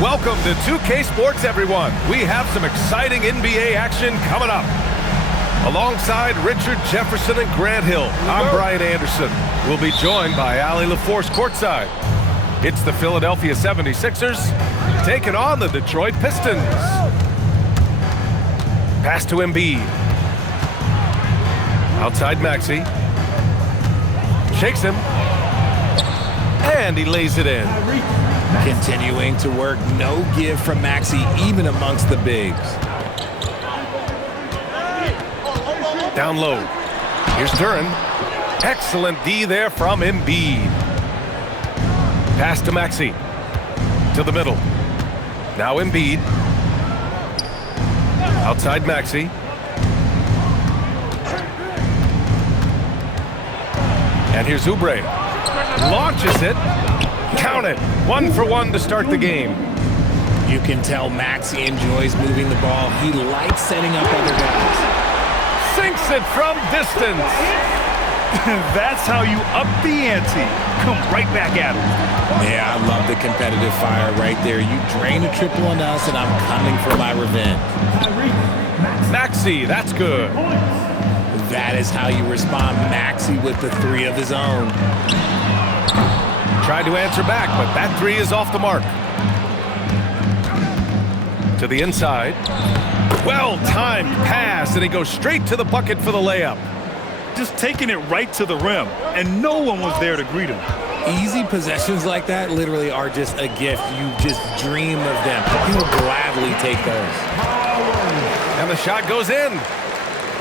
Welcome to 2K Sports, everyone. We have some exciting NBA action coming up. Alongside Richard Jefferson and Grant Hill, I'm Brian Anderson. We'll be joined by Allie LaForce courtside. It's the Philadelphia 76ers taking on the Detroit Pistons. Pass to Embiid. Outside Maxey. Shakes him. And he lays it in. Continuing to work, no give from Maxey, even amongst the bigs. Down low. Here's Duren. Excellent D there from Embiid. Pass to Maxey. To the middle. Now Embiid. Outside Maxey. And here's Oubre. Launches it. Count it. 1 for 1 to start the game. You can tell Maxey enjoys moving the ball. He likes setting up other guys. Sinks it from distance. That's how you up the ante. Come right back at him. Yeah, I love the competitive fire right there. You drain a triple on us, and I'm coming for my revenge. Maxey, that's good. That is how you respond. Maxey with the 3 of his own. Tried to answer back, but that 3 is off the mark. To the inside. Well-timed pass, and he goes straight to the bucket for the layup. Just taking it right to the rim, and no one was there to greet him. Easy possessions like that literally are just a gift. You just dream of them. He will gladly take those. And the shot goes in.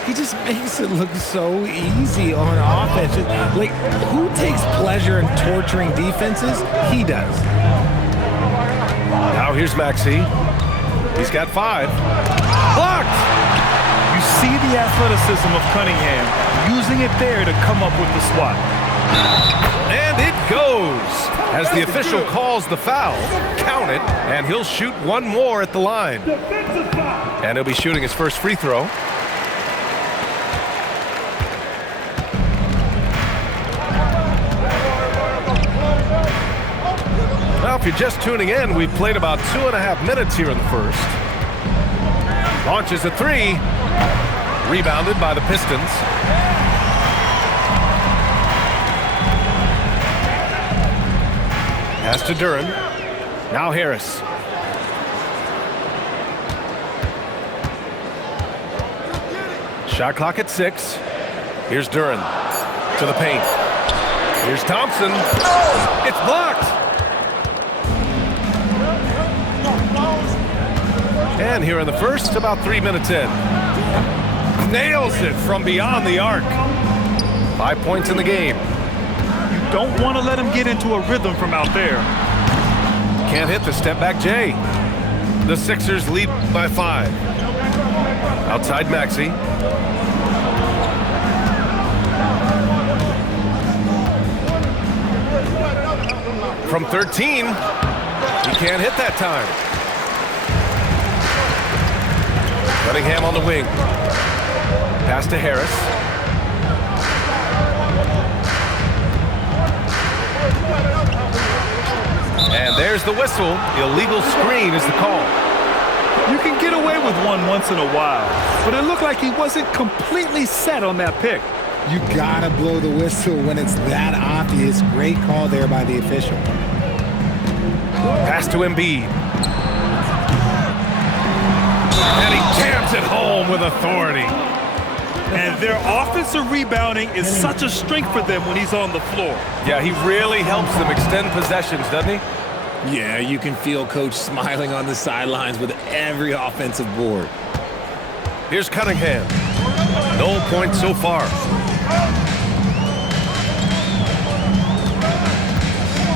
He just makes it look so easy on offense. Like, who takes pleasure in torturing defenses? He does. Now here's Maxey. He's got 5. Blocked! You see the athleticism of Cunningham, using it there to come up with the swat. And it goes. As the official calls the foul, count it, and he'll shoot 1 more at the line. And he'll be shooting his first free throw. Well, if you're just tuning in, we've played about 2.5 minutes here in the first. Launches a 3. Rebounded by the Pistons. Pass to Duren. Now Harris. Shot clock at 6. Here's Duren. To the paint. Here's Thompson. It's blocked. And here in the first, about 3 minutes in. Nails it from beyond the arc. 5 points in the game. You don't want to let him get into a rhythm from out there. Can't hit the step back J. The Sixers lead by 5. Outside Maxey. From 13, he can't hit that time. Cunningham on the wing. Pass to Harris. And there's the whistle. Illegal screen is the call. You can get away with one once in a while, but it looked like he wasn't completely set on that pick. You gotta blow the whistle when it's that obvious. Great call there by the official. Pass to Embiid. And he jams it home with authority. And their offensive rebounding is such a strength for them when he's on the floor. Yeah, he really helps them extend possessions, doesn't he? Yeah, you can feel Coach smiling on the sidelines with every offensive board. Here's Cunningham. No points so far.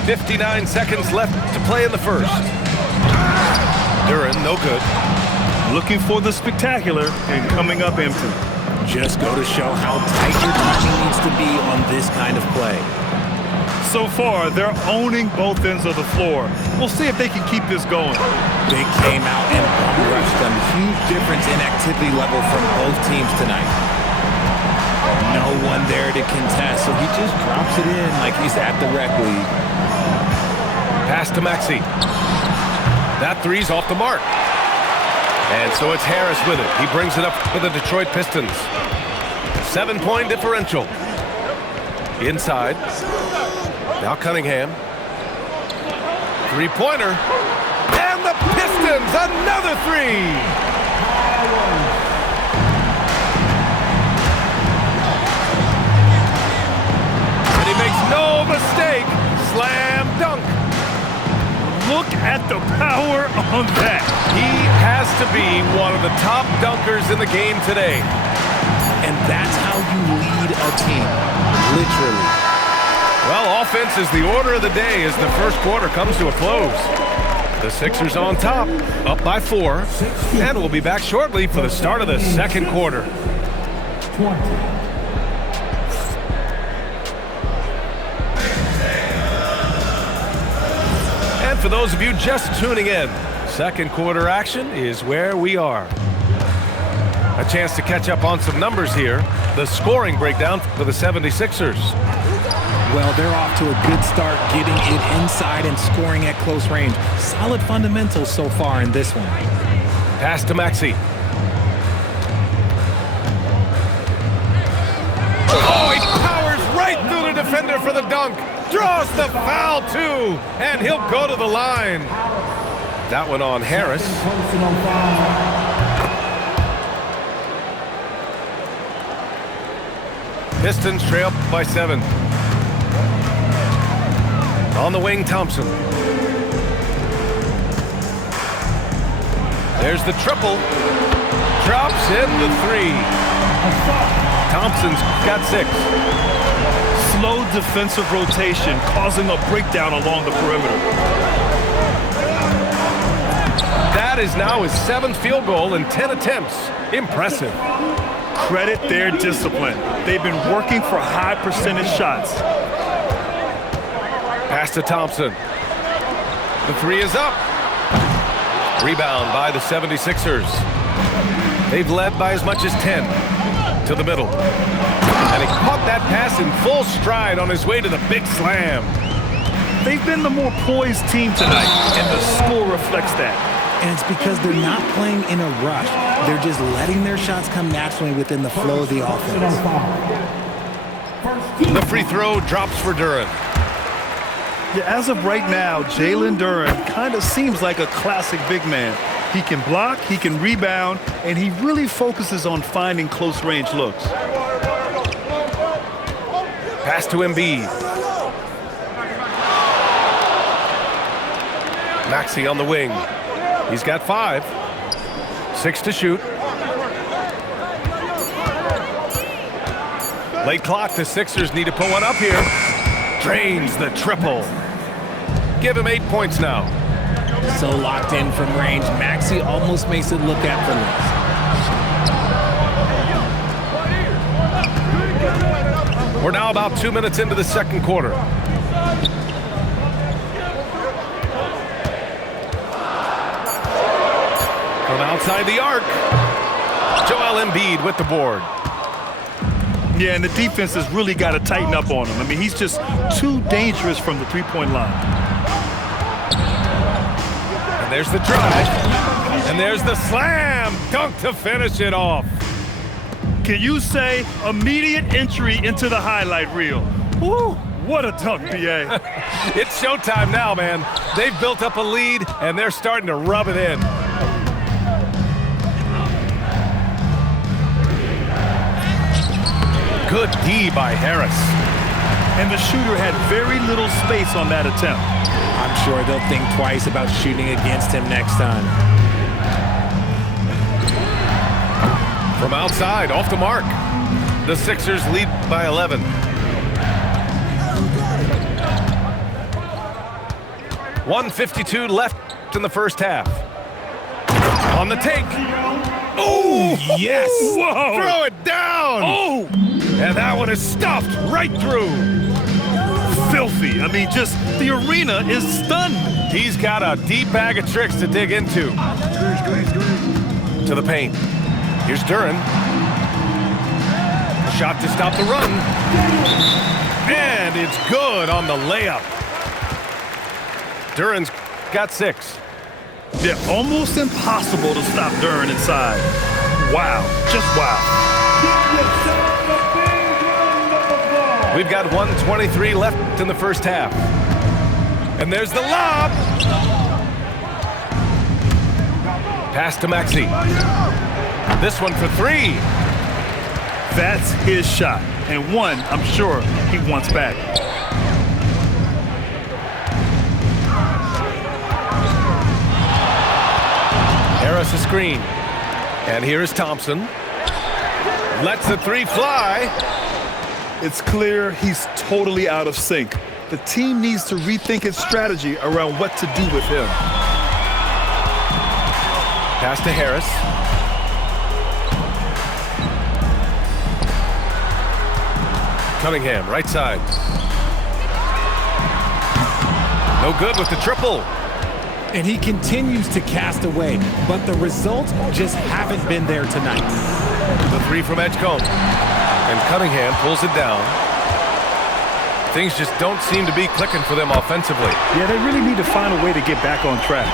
59 seconds left to play in the first. Duren, no good. Looking for the spectacular and coming up empty. Just go to show how tight your timing needs to be on this kind of play. So far, they're owning both ends of the floor. We'll see if they can keep this going. They came out and bum-rushed them. Huge difference in activity level from both teams tonight. No one there to contest, so he just drops it in like he's at the rec league. Pass to Maxey. That three's off the mark. And so it's Harris with it. He brings it up for the Detroit Pistons. 7-point differential. Inside. Now Cunningham. Three-pointer. And the Pistons, another three. And he makes no mistake. Slam dunk. Look at the power on that. He has to be one of the top dunkers in the game today. And that's how you lead a team, literally. Well, offense is the order of the day as the first quarter comes to a close. The Sixers on top, up by 4, and we'll be back shortly for the start of the second quarter. And for those of you just tuning in, second quarter action is where we are. A chance to catch up on some numbers here. The scoring breakdown for the 76ers. Well, they're off to a good start getting it inside and scoring at close range. Solid fundamentals so far in this one. Pass to Maxey. Oh, he powers right through the defender for the dunk. Draws the foul, too. And he'll go to the line. That one on Harris. Pistons trail by 7. On the wing, Thompson. There's the triple. Drops in the 3. Thompson's got 6. Slow defensive rotation causing a breakdown along the perimeter. That is now his 7th field goal in 10 attempts. Impressive. Credit their discipline. They've been working for high percentage shots. Pass to Thompson. The 3 is up. Rebound by the 76ers. They've led by as much as 10. To the middle. And he caught that pass in full stride on his way to the big slam. They've been the more poised team tonight, and the score reflects that. And it's because they're not playing in a rush. They're just letting their shots come naturally within the flow of the offense. The free throw drops for Duren. Yeah, as of right now, Jalen Duren kind of seems like a classic big man. He can block, he can rebound, and he really focuses on finding close-range looks. Pass to Embiid. Maxey on the wing. He's got 5. 6 to shoot. Late clock, the Sixers need to put one up here. Drains the triple. Give him 8 points now. So locked in from range, Maxey almost makes it look effortless. We're now about 2 minutes into the second quarter. From outside the arc, Joel Embiid with the board. Yeah, and the defense has really got to tighten up on him. I mean, he's just too dangerous from the three-point line. And there's the drive. And there's the slam dunk to finish it off. Can you say immediate entry into the highlight reel? Woo, what a dunk, B.A. It's showtime now, man. They've built up a lead, and they're starting to rub it in. Good D by Harris. And the shooter had very little space on that attempt. I'm sure they'll think twice about shooting against him next time. From outside, off the mark. The Sixers lead by 11. .152 left in the first half. On the take. Oh, yes. Whoa. Throw it down. Oh. And that one is stuffed right through. Filthy. I mean, just the arena is stunned. He's got a deep bag of tricks to dig into. To the paint. Here's Duren. Shot to stop the run. And it's good on the layup. Duren's got 6. Yeah, almost impossible to stop Duren inside. Wow, just wow. We've got 1:23 left in the first half. And there's the lob. Pass to Maxey. This one for three. That's his shot, and one I'm sure he wants back. Harris a screen. And here is Thompson. Lets the three fly. It's clear he's totally out of sync. The team needs to rethink its strategy around what to do with him. Pass to Harris. Cunningham, right side. No good with the triple. And he continues to cast away, but the results just haven't been there tonight. The three from Edgecombe. And Cunningham pulls it down. Things just don't seem to be clicking for them offensively. Yeah, they really need to find a way to get back on track.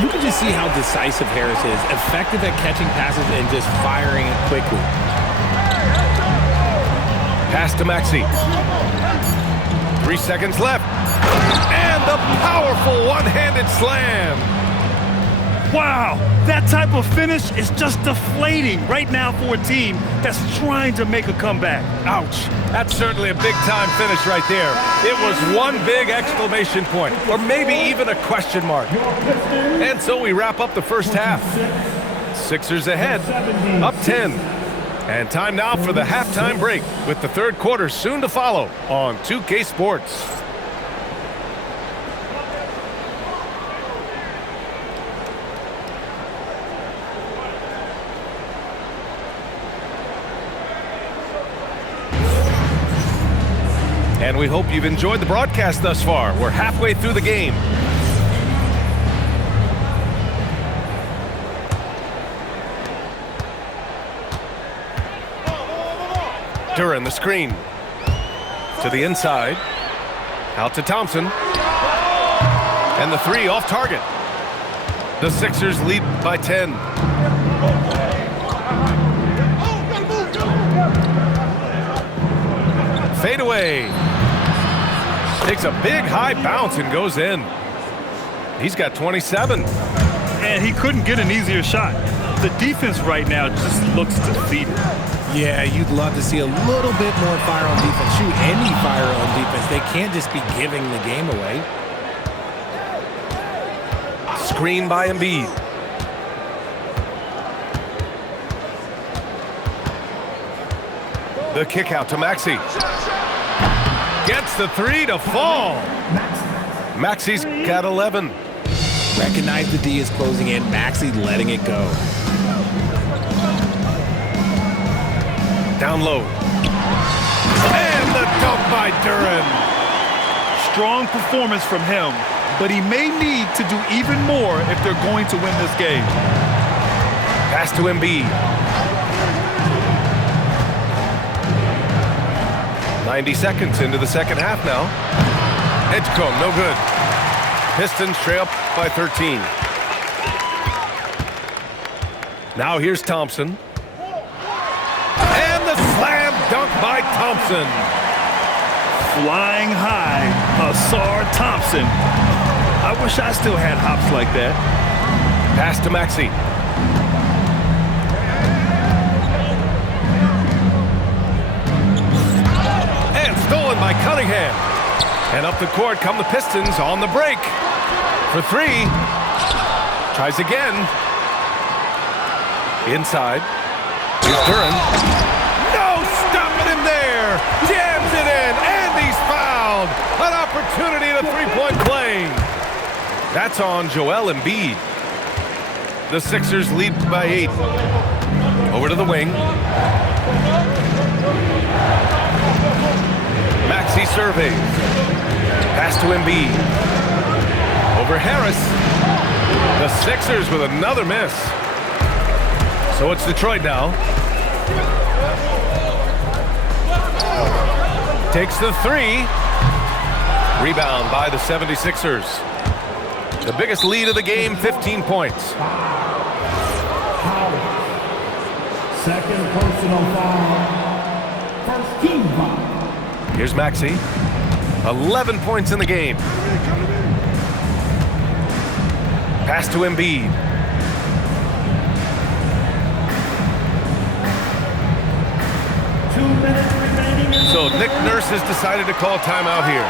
You can just see how decisive Harris is, effective at catching passes and just firing it quickly. Pass to Maxey. 3 seconds left. And the powerful one-handed slam. Wow, that type of finish is just deflating right now for a team that's trying to make a comeback. Ouch. That's certainly a big-time finish right there. It was one big exclamation point, or maybe even a question mark. And so we wrap up the first half. Sixers ahead, up 10. And time now for the halftime break, with the third quarter soon to follow on 2K Sports. And we hope you've enjoyed the broadcast thus far. We're halfway through the game. Duren the screen. To the inside. Out to Thompson. And the three off target. The Sixers lead by 10. Fade away. Takes a big high bounce and goes in. He's got 27. And he couldn't get an easier shot. The defense right now just looks defeated. Yeah, you'd love to see a little bit more fire on defense. Shoot, any fire on defense. They can't just be giving the game away. Screen by Embiid. The kick out to Maxey. Gets the three to fall. Maxey's got 11. Recognize the D is closing in. Maxey letting it go. Down low. And the dunk by Duren. Strong performance from him, but he may need to do even more if they're going to win this game. Pass to Embiid. 90 seconds into the second half now. Edgecombe, no good. Pistons trail up by 13. Now here's Thompson. And the slam dunk by Thompson. Flying high, Ausar Thompson. I wish I still had hops like that. Pass to Maxey. And stolen by Cunningham. And up the court come the Pistons on the break. For three. Tries again. Inside. Here's Duren. No stopping him there. Jams it in. And he's fouled. An opportunity at a three-point play. That's on Joel Embiid. The Sixers lead by 8. Over to the wing. Maxey surveys. Pass to Embiid. Over Harris. The Sixers with another miss. So it's Detroit now. Takes the three. Rebound by the 76ers. The biggest lead of the game, 15 points. Second personal foul. First team foul. Here's Maxey. 11 points in the game. Pass to Embiid. So Nick Nurse has decided to call timeout here.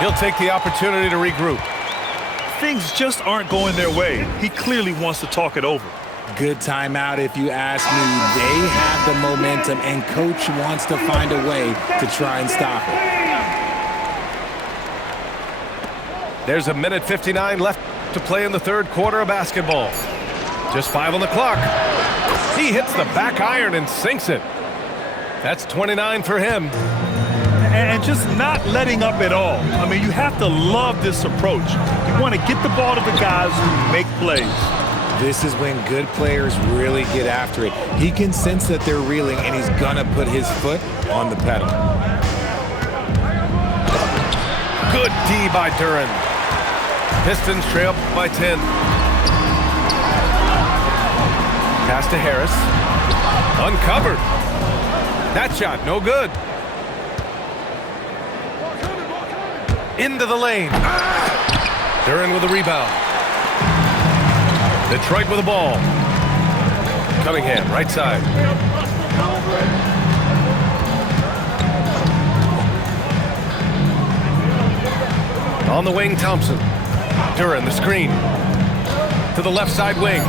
He'll take the opportunity to regroup. Things just aren't going their way. He clearly wants to talk it over. Good timeout if you ask me. They have the momentum, and Coach wants to find a way to try and stop it. There's a minute 59 left to play in the third quarter of basketball. Just 5 on the clock. He hits the back iron and sinks it. That's 29 for him. And just not letting up at all. I mean, you have to love this approach. You want to get the ball to the guys who make plays. This is when good players really get after it. He can sense that they're reeling, and he's gonna put his foot on the pedal. Good D by Duren. Pistons trail by 10. Pass to Harris. Uncovered. That shot, no good. Into the lane. Duren with a rebound. Detroit with the ball. Cunningham, right side. On the wing, Thompson. Duren, the screen. To the left side wing.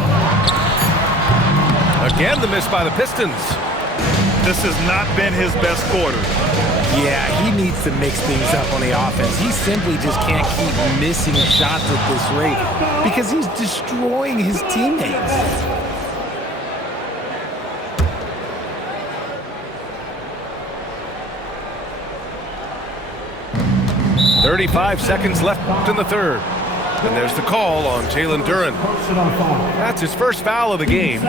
Again, the miss by the Pistons. This has not been his best quarter. Yeah, he needs to mix things up on the offense. He simply just can't keep missing shots at this rate because he's destroying his teammates. .35 seconds left in the third. And there's the call on Jalen Duren. That's his first foul of the game.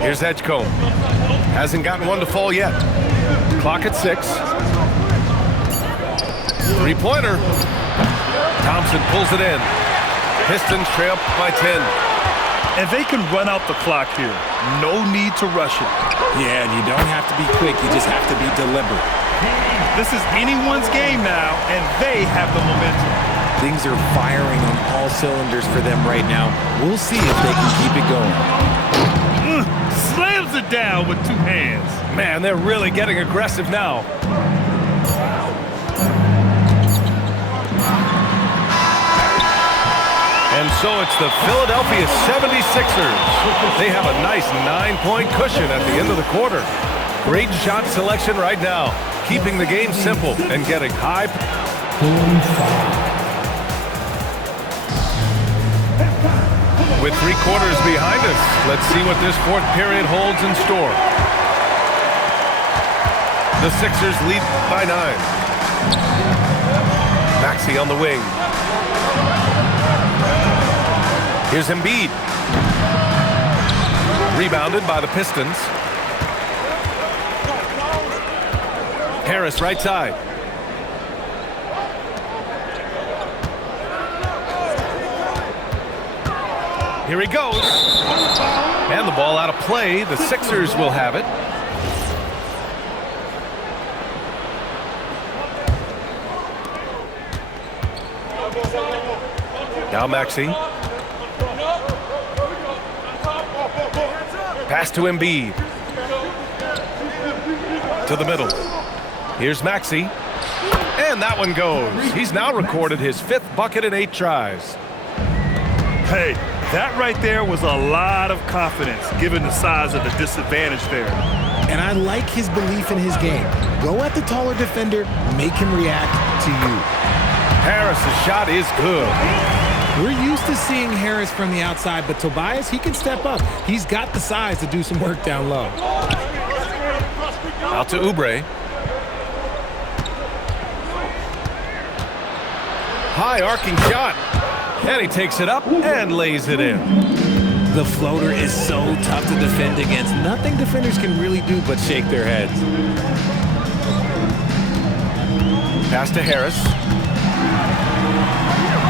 Here's Edgecombe. Hasn't gotten one to fall yet. Clock at 6. Three-pointer. Thompson pulls it in. Pistons trail by 10. And they can run out the clock here. No need to rush it. Yeah, you don't have to be quick. You just have to be deliberate. This is anyone's game now, and they have the momentum. Things are firing on all cylinders for them right now. We'll see if they can keep it going. Slams it down with 2 hands. Man, they're really getting aggressive now. And so it's the Philadelphia 76ers. They have a nice 9-point cushion at the end of the quarter. Great shot selection right now, keeping the game simple and getting high. With 3 quarters behind us, let's see what this fourth period holds in store. The Sixers lead by 9. Maxey on the wing. Here's Embiid. Rebounded by the Pistons. Harris right side. Here he goes. And the ball out of play. The Sixers will have it. Now Maxey. Pass to Embiid. To the middle. Here's Maxey. And that one goes. He's now recorded his 5th bucket in 8 tries. Hey, that right there was a lot of confidence given the size of the disadvantage there. And I like his belief in his game. Go at the taller defender, make him react to you. Harris's shot is good. We're used to seeing Harris from the outside, but Tobias, he can step up. He's got the size to do some work down low. Out to Oubre. High arcing shot. And he takes it up and lays it in. The floater is so tough to defend against. Nothing defenders can really do but shake their heads. Pass to Harris.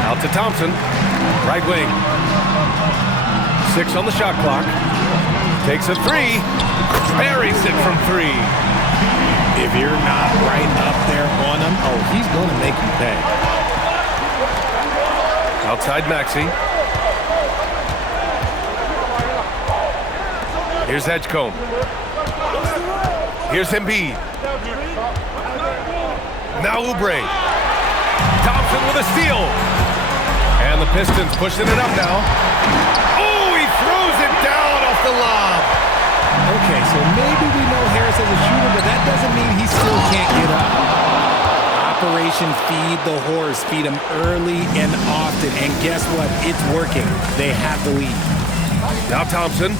Out to Thompson. Right wing. 6 on the shot clock. Takes a 3. Buries it from 3. If you're not right up there on him, oh, he's going to make him pay. Outside Maxey. Here's Edgecombe. Here's Embiid. Now Oubre. Thompson with a steal. And the Pistons pushing it up now. Oh, he throws it down off the lob. Okay, so maybe we know Harris as a shooter, but that doesn't mean he still can't get up. Operation Feed the Horse. Feed him early and often. And guess what? It's working. They have the lead. Now Thompson.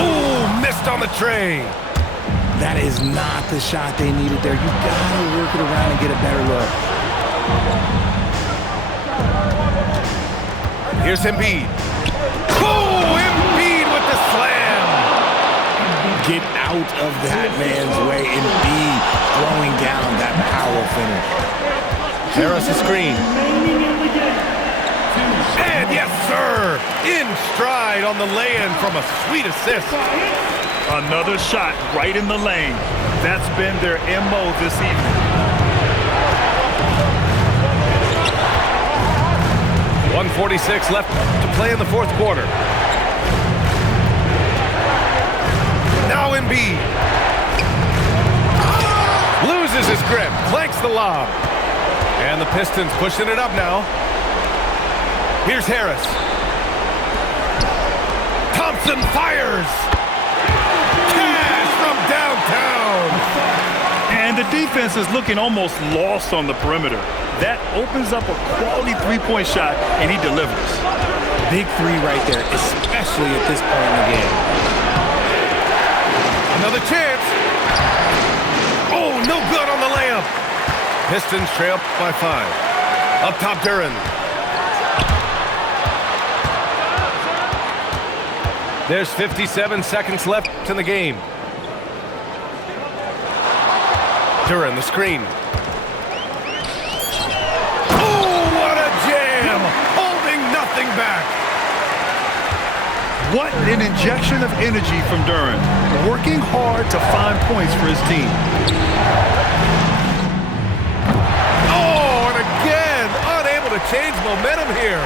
Oh, missed on the tray. That is not the shot they needed there. You've got to work it around and get a better look. Here's Embiid. Oh, Embiid with the slam. Get out of that man's way. Embiid throwing down that power finish. Harris a screen. And yes, sir. In stride on the lay-in from a sweet assist. Another shot right in the lane. That's been their MO this evening. 1:46 left to play in the fourth quarter. Now Embiid. Loses his grip. Clanks the lob. And the Pistons pushing it up now. Here's Harris. Thompson fires. Cash from downtown. And the defense is looking almost lost on the perimeter. That opens up a quality three-point shot, and he delivers. Big 3 right there, especially at this point in the game. Another chance. Oh, no good on the layup. Pistons trail by 5. Up top, Duren. There's 57 seconds left in the game. Duren, the screen. Oh, what a jam! Holding nothing back. What an injection of energy from Duren. Working hard to find points for his team. Oh, and again, unable to change momentum here.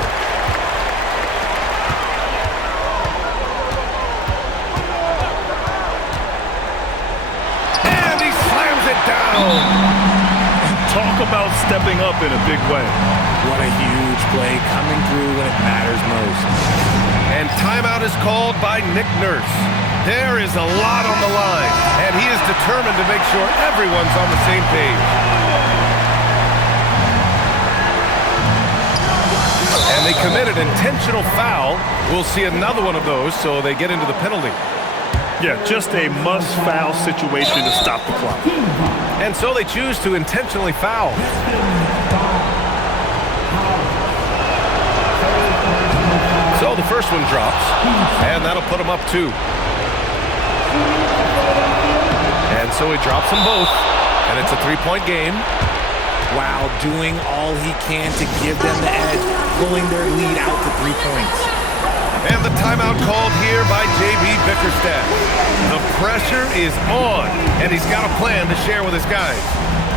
Talk about stepping up in a big way. What a huge play coming through when it matters most. And timeout is called by Nick Nurse. There is a lot on the line, and he is determined to make sure everyone's on the same page. And they committed intentional foul. We'll see another one of those, so they get into the penalty. Yeah, just a must-foul situation to stop the clock. And so they choose to intentionally foul. So the first one drops, and that'll put him up 2. And so he drops them both, and it's a 3-point game. Wow, doing all he can to give them the edge, pulling their lead out to 3 points. And the timeout called here by J.B. Bickerstaff. The pressure is on, and he's got a plan to share with his guys.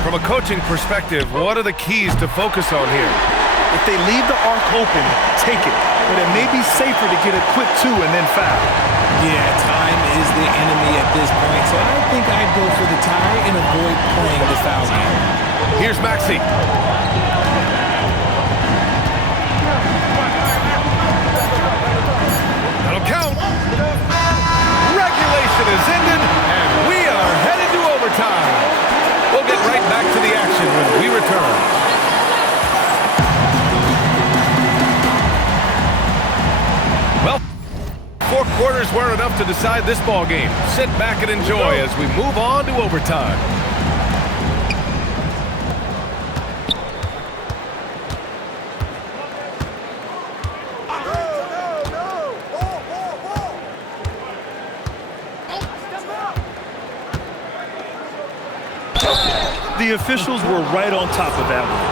From a coaching perspective, what are the keys to focus on here? If they leave the arc open, take it. But it may be safer to get a quick 2 and then foul. Yeah, time is the enemy at this point, so I think I'd go for the tie and avoid playing the foul game. Here's Maxey. That'll count. Regulation is ended, and we are headed to overtime. We'll get right back to the action when we return. Well, 4 quarters weren't enough to decide this ball game. Sit back and enjoy as we move on to overtime. The officials were right on top of that one.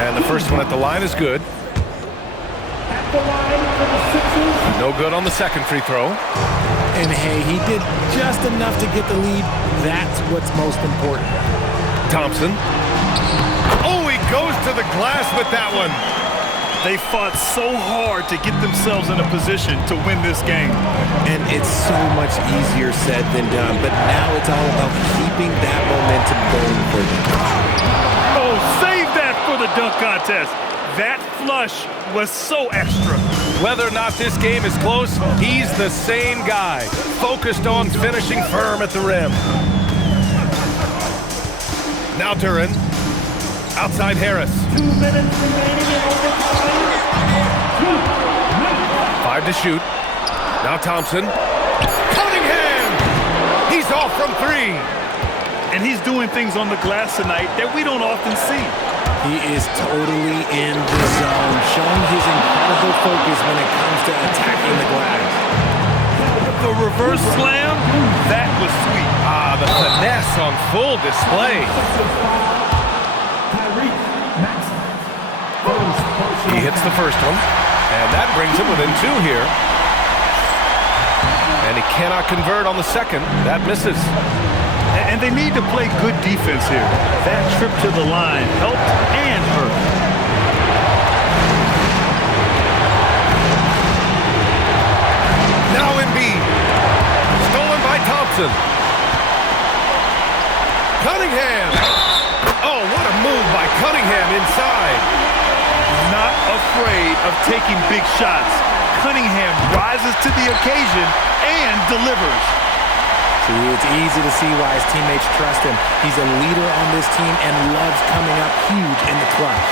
And the first one at the line is good. At the line for the Sixers. No good on the second free throw. And hey, he did just enough to get the lead. That's what's most important. Thompson. Oh, he goes to the glass with that one. They fought so hard to get themselves in a position to win this game. And it's so much easier said than done, but now it's all about keeping that momentum going for them. Oh, save that for the dunk contest. That flush was so extra. Whether or not this game is close, he's the same guy, focused on finishing firm at the rim. Now Duren, outside Harris. 2 minutes remaining in overtime. 5 to shoot. Now Thompson. Cunningham! He's off from 3. And he's doing things on the glass tonight that we don't often see. He is totally in the zone, showing his incredible focus when it comes to attacking the glass. The reverse slam, that was sweet. Ah, the finesse on full display. He hits the first one, and that brings him within 2 here. And he cannot convert on the second. That misses. And they need to play good defense here. That trip to the line helped and hurt. Now Embiid. Stolen by Thompson. Cunningham. Oh, what a move by Cunningham inside. Not afraid of taking big shots. Cunningham rises to the occasion and delivers. See, it's easy to see why his teammates trust him. He's a leader on this team and loves coming up huge in the clutch.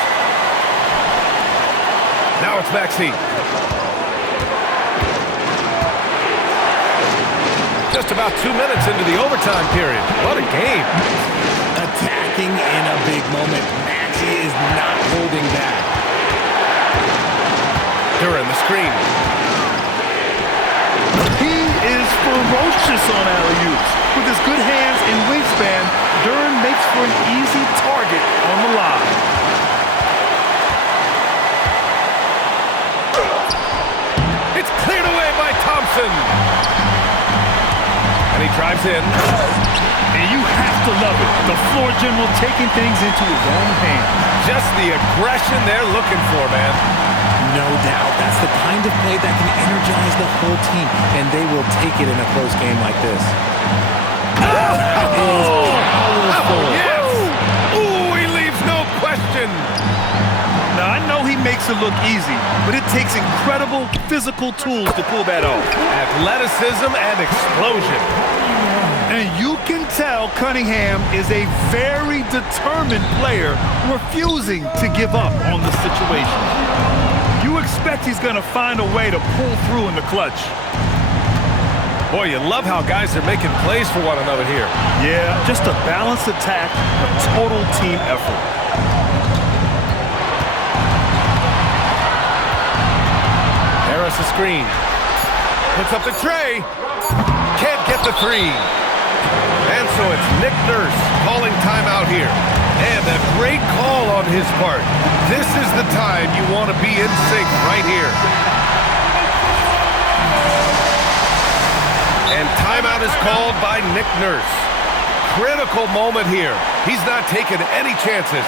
Now it's Maxey. Just about 2 minutes into the overtime period. What a game. Attacking in a big moment. Maxey is not holding back. Duren, the screen. He is ferocious on alley-oops. With his good hands and wingspan, Duren makes for an easy target on the line. It's cleared away by Thompson. And he drives in. And you have to love it. The floor general taking things into his own hands. Just the aggression they're looking for, man. No doubt. That's the kind of play that can energize the whole team, and they will take it in a close game like this. That is powerful. Yes! Ooh, he leaves no question. Now, I know he makes it look easy, but it takes incredible physical tools to pull that off. Athleticism and explosion. And you can tell Cunningham is a very determined player, refusing to give up on the situation. You expect he's going to find a way to pull through in the clutch. Boy, you love how guys are making plays for one another here. Yeah, just a balanced attack, a total team effort. Harris a screen. Puts up the tray. Can't get the 3. And so it's Nick Nurse calling timeout here. And a great call on his part. This is the time you want to be in sync right here. And timeout is called by Nick Nurse. Critical moment here. He's not taking any chances.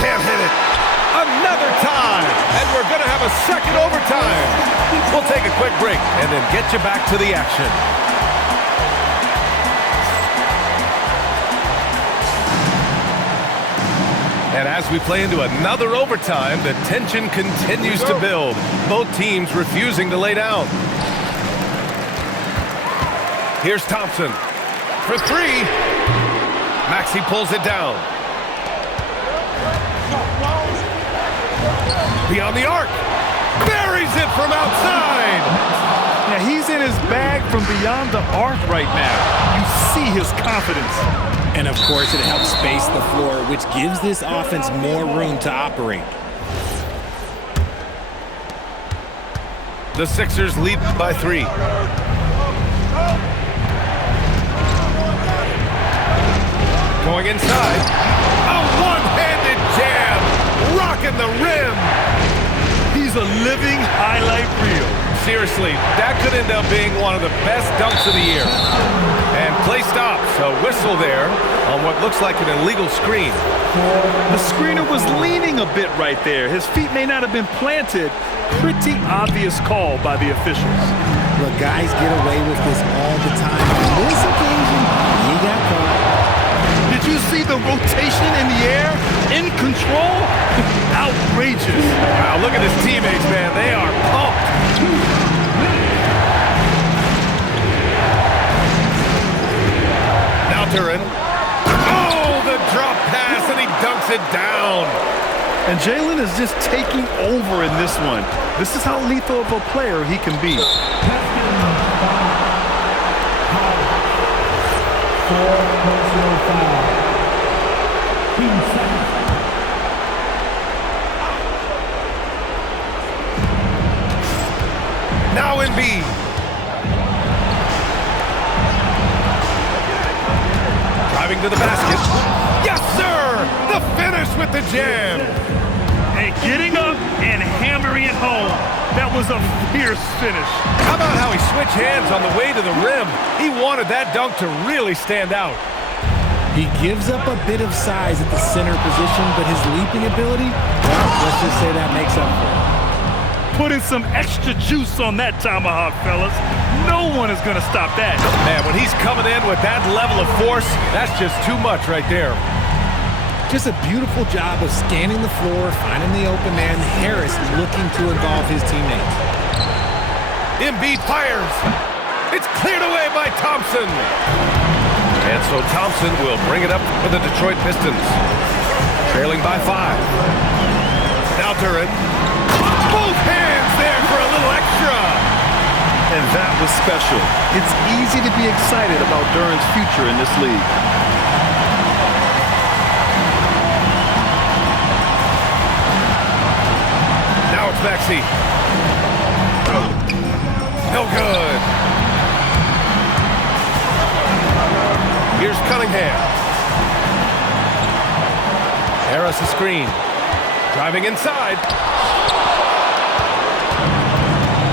Can't hit it. Another time. And we're going to have a second overtime. We'll take a quick break and then get you back to the action. And as we play into another overtime, the tension continues to build. Both teams refusing to lay down. Here's Thompson for 3. Maxey pulls it down. Beyond the arc. Buries it from outside. Now, he's in his bag from beyond the arc right now. You see his confidence. And, of course, it helps space the floor, which gives this offense more room to operate. The Sixers lead by 3. Going inside. A one-handed jam. Rocking the rim. He's a living highlight reel. Seriously, that could end up being one of the best dunks of the year. And play stops. A whistle there on what looks like an illegal screen. The screener was leaning a bit right there. His feet may not have been planted. Pretty obvious call by the officials. Look, guys get away with this all the time. On this occasion, he got caught. Did you see the rotation in the air? In control? Outrageous. Wow, look at his teammates, man. They are pumped. Now Turin. Oh, the drop pass, and he dunks it down. And Jalen is just taking over in this one. This is how lethal of a player he can be. Now Embiid. Driving to the basket. Yes, sir! The finish with the jam. And getting up and hammering it home. That was a fierce finish. How about how he switched hands on the way to the rim? He wanted that dunk to really stand out. He gives up a bit of size at the center position, but his leaping ability, well, let's just say that makes up for it. Putting some extra juice on that tomahawk, fellas. No one is going to stop that. Man, when he's coming in with that level of force, that's just too much right there. Just a beautiful job of scanning the floor, finding the open man. Harris looking to involve his teammates. Embiid fires. It's cleared away by Thompson. And so Thompson will bring it up for the Detroit Pistons. Trailing by 5. Now Turin. Both hands there for a little extra. And that was special. It's easy to be excited about Duran's future in this league. Now it's Maxey. No good. Here's Cunningham. Harris a screen. Driving inside.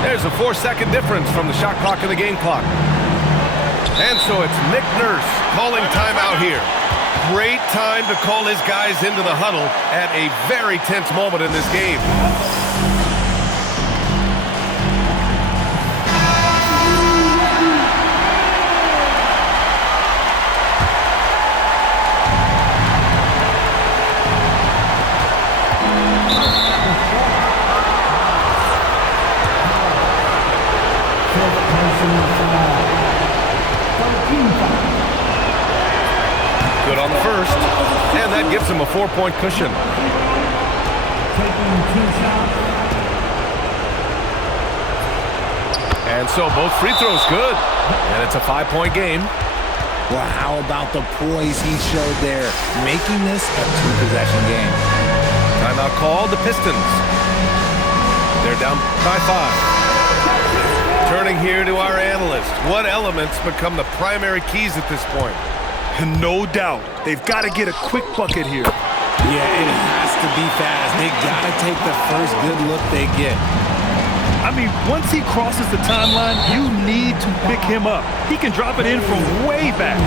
There's a 4-second difference from the shot clock and the game clock. And so it's Nick Nurse calling timeout here. Great time to call his guys into the huddle at a very tense moment in this game. Good on the first, and that gives him a 4-point cushion. And so both free throws good, and it's a 5-point game. Well, how about the poise he showed there, making this a 2-possession game. Timeout called, the Pistons. They're down by 5. Turning here to our analyst. What elements become the primary keys at this point? And no doubt, they've got to get a quick bucket here. Yeah, it has to be fast. They got to take the first good look they get. I mean, once he crosses the timeline, you need to pick him up. He can drop it in from way back.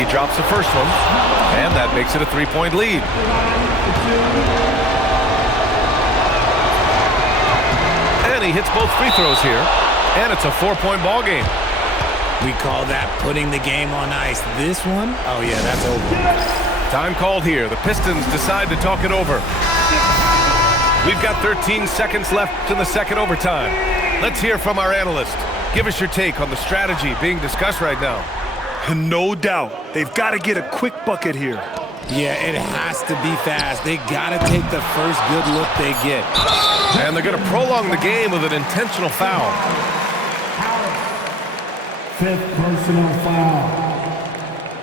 He drops the first one, and that makes it a 3-point lead. And he hits both free throws here, and it's a 4-point ball game. We call that putting the game on ice. This one, oh yeah, that's over. Time called here. The Pistons decide to talk it over. We've got 13 seconds left in the second overtime. Let's hear from our analyst. Give us your take on the strategy being discussed right now. No doubt. They've got to get a quick bucket here. Yeah, it has to be fast. They got to take the first good look they get. And they're going to prolong the game with an intentional foul. Fifth personal foul.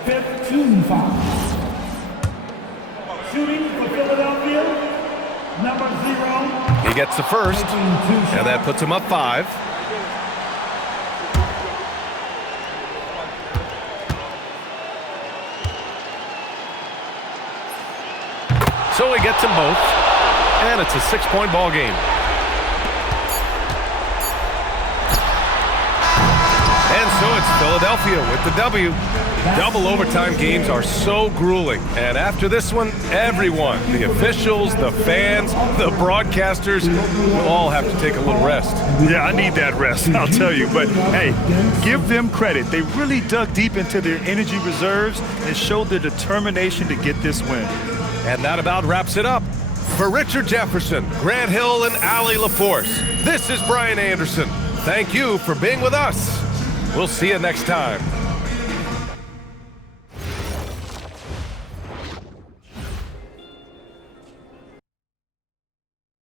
15 fouls. Shooting for Philadelphia, number 0. He gets the first, and that puts him up 5. So he gets them both, and it's a 6-point ball game. And so it's Philadelphia with the W. Double overtime games are so grueling, and after this one, everyone, the officials, the fans, the broadcasters, will all have to take a little rest. Yeah, I need that rest, I'll tell you. But, hey, give them credit. They really dug deep into their energy reserves and showed their determination to get this win. And that about wraps it up. For Richard Jefferson, Grant Hill, and Allie LaForce, this is Brian Anderson. Thank you for being with us. We'll see you next time.